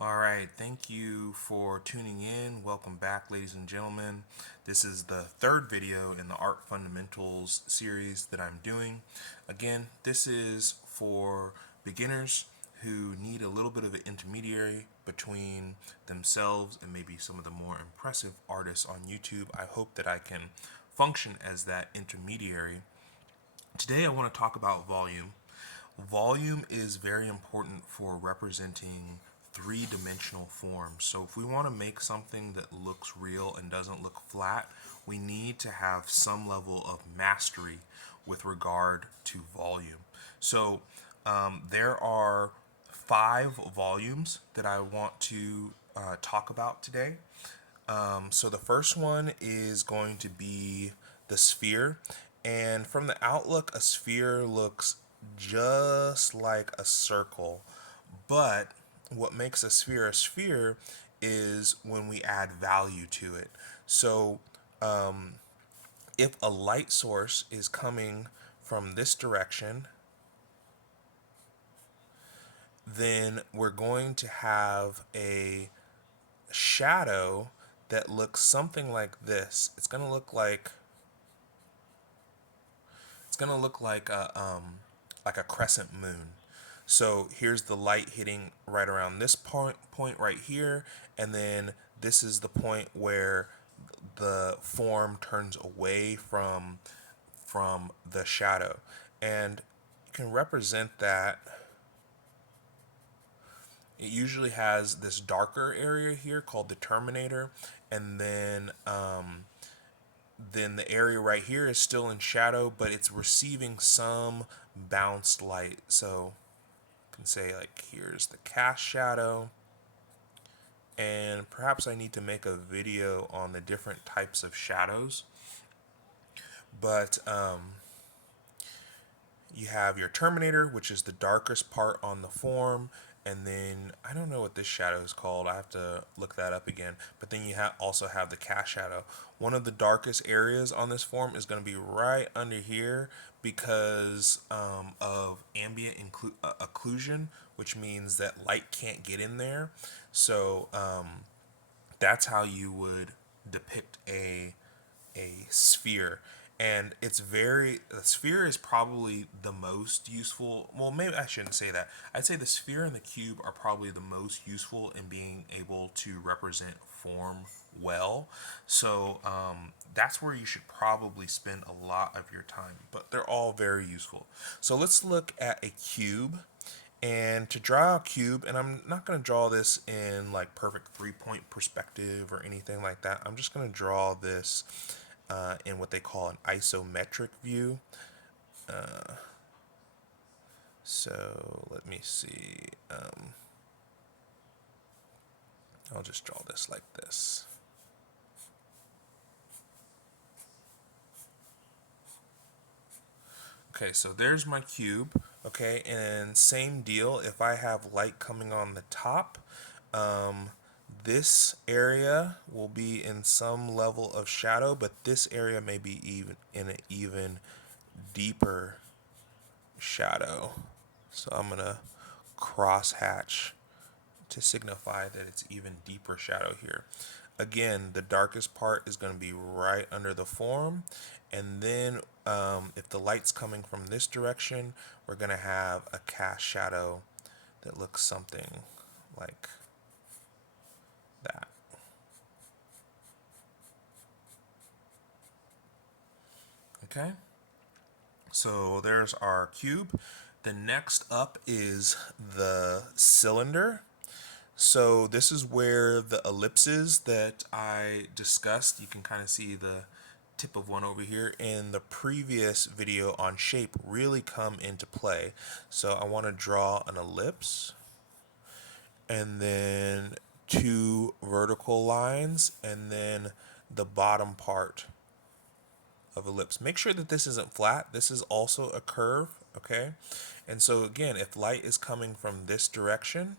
All right, thank you for tuning in. Welcome back, ladies and gentlemen. This is the third video in the Art Fundamentals series that I'm doing. Again, this is for beginners who need a little bit of an intermediary between themselves and maybe some of the more impressive artists on YouTube. I hope that I can function as that intermediary. Today, I want to talk about volume. Volume is very important for representing three-dimensional forms. So if we want to make something that looks real and doesn't look flat, we need to have some level of mastery with regard to volume. So there are 5 volumes that I want to talk about today. So the first one is going to be the sphere. And from the outlook, a sphere looks just like a circle. But what makes a sphere is when we add value to it. So if a light source is coming from this direction, then we're going to have a shadow that looks something like this. It's gonna look like a crescent moon. So here's the light hitting right around this point right here, and then this is the point where the form turns away from the shadow, and you can represent that. It usually has this darker area here called the terminator, and then the area right here is still in shadow, but it's receiving some bounced light. So you can say, like, here's the cast shadow, and perhaps I need to make a video on the different types of shadows. But you have your terminator, which is the darkest part on the form, and then I don't know what this shadow is called. I have to look that up again. But then you also have the cast shadow. One of the darkest areas on this form is going to be right under here because of ambient occlusion, which means that light can't get in there. So that's how you would depict a sphere. And the sphere is probably the most useful. Well, maybe I shouldn't say that. I'd say the sphere and the cube are probably the most useful in being able to represent form well. So that's where you should probably spend a lot of your time, but they're all very useful. So let's look at a cube. And to draw a cube, and I'm not going to draw this in like perfect 3-point perspective or anything like that. I'm just going to draw this in what they call an isometric view. So let me see. I'll just draw this like this. Okay, so there's my cube. Okay, and same deal. If I have light coming on the top, this area will be in some level of shadow, but this area may be even in an even deeper shadow. So I'm gonna cross hatch to signify that it's even deeper shadow here. Again, the darkest part is going to be right under the form, and then if the light's coming from this direction, we're going to have a cast shadow that looks something like that. Okay, so there's our cube. The next up is the cylinder. So this is where the ellipses that I discussed, you can kind of see the tip of one over here in the previous video on shape, really come into play. So I want to draw an ellipse and then 2 vertical lines and then the bottom part of ellipse. Make sure that this isn't flat. This is also a curve, okay? And so again, if light is coming from this direction,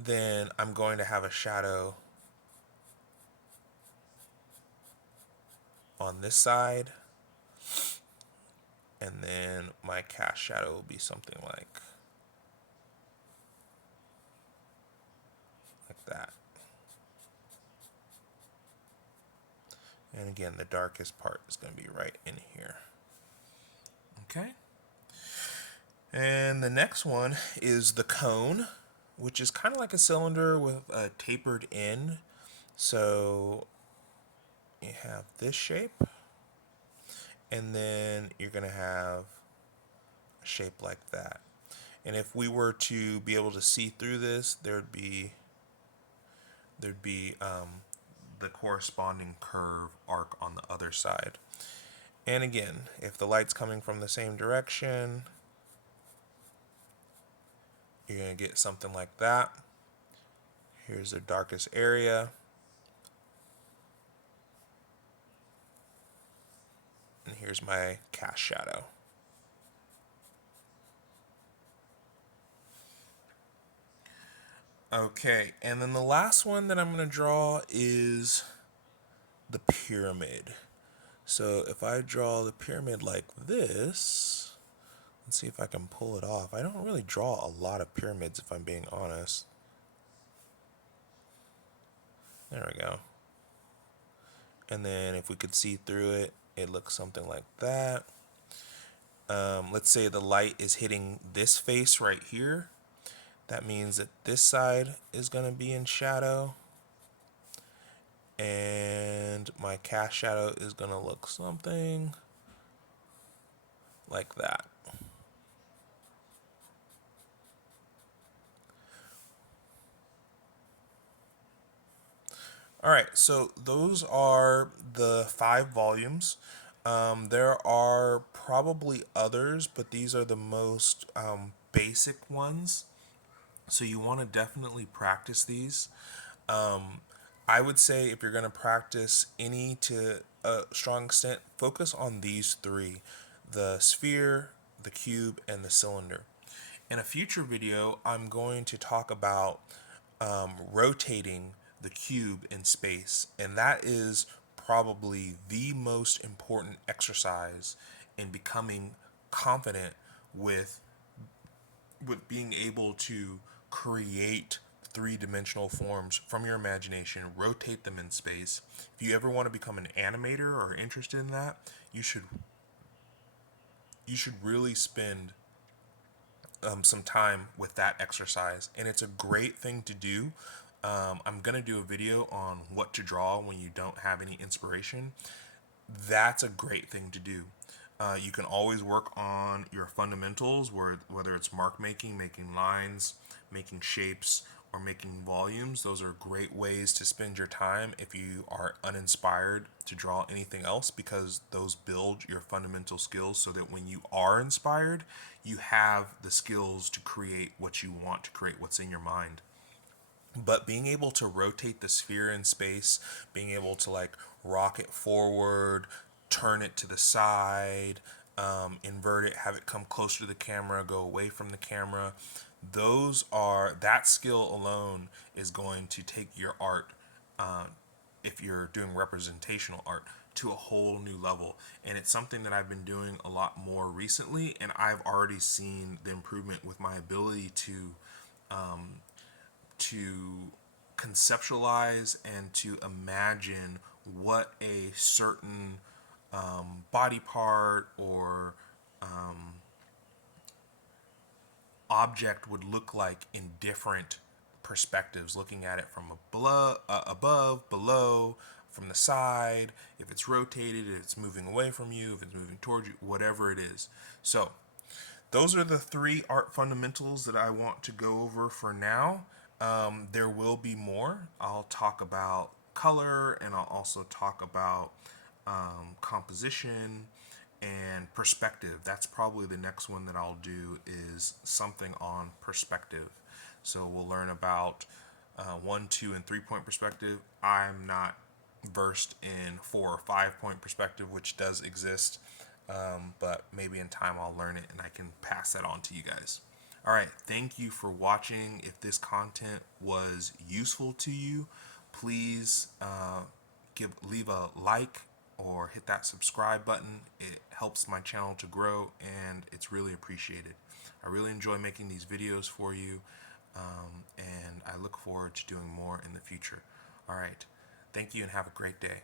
then I'm going to have a shadow on this side, and then my cast shadow will be something like And again, the darkest part is going to be right in here. Okay. And the next one is the cone, which is kind of like a cylinder with a tapered end. So you have this shape, and then you're going to have a shape like that. And if we were to be able to see through this, there'd be the corresponding curve arc on the other side. And again, if the light's coming from the same direction, you're going to get something like that. Here's the darkest area. And here's my cast shadow. Okay, and then the last one that I'm going to draw is the pyramid. So if I draw the pyramid like this, let's see if I can pull it off. I don't really draw a lot of pyramids, if I'm being honest. There we go. And then if we could see through it, it looks something like that. Let's say the light is hitting this face right here. That means that this side is going to be in shadow. And my cast shadow is going to look something like that. All right, so those are the 5 volumes. There are probably others, but these are the most basic ones. So you want to definitely practice these. I would say if you're going to practice any to a strong extent, focus on these 3: the sphere, the cube, and the cylinder. In a future video, I'm going to talk about rotating the cube in space, and that is probably the most important exercise in becoming confident with being able to create three-dimensional forms from your imagination, rotate them in space. If you ever want to become an animator or interested in that, you should really spend some time with that exercise, and it's a great thing to do. I'm gonna do a video on what to draw when you don't have any inspiration. That's a great thing to do. You can always work on your fundamentals, whether it's mark making, making lines, making shapes, or making volumes. Those are great ways to spend your time if you are uninspired to draw anything else, because those build your fundamental skills so that when you are inspired, you have the skills to create what you want to create, what's in your mind. But being able to rotate the sphere in space, being able to like rock it forward, turn it to the side, invert it, have it come closer to the camera, go away from the camera, that skill alone is going to take your art, if you're doing representational art, to a whole new level. And it's something that I've been doing a lot more recently, and I've already seen the improvement with my ability to conceptualize and to imagine what a certain body part or object would look like in different perspectives, looking at it from above, below, from the side, if it's rotated, if it's moving away from you, if it's moving towards you, whatever it is. So those are the 3 art fundamentals that I want to go over for now. There will be more. I'll talk about color, and I'll also talk about composition and perspective. That's probably the next one that I'll do, is something on perspective. So we'll learn about 1, 2, and 3-point perspective. I'm not versed in 4 or 5-point perspective, which does exist. But maybe in time I'll learn it and I can pass that on to you guys. All right, thank you for watching. If this content was useful to you, please leave a like or hit that subscribe button. It helps my channel to grow, and it's really appreciated. I really enjoy making these videos for you, and I look forward to doing more in the future. All right, thank you and have a great day.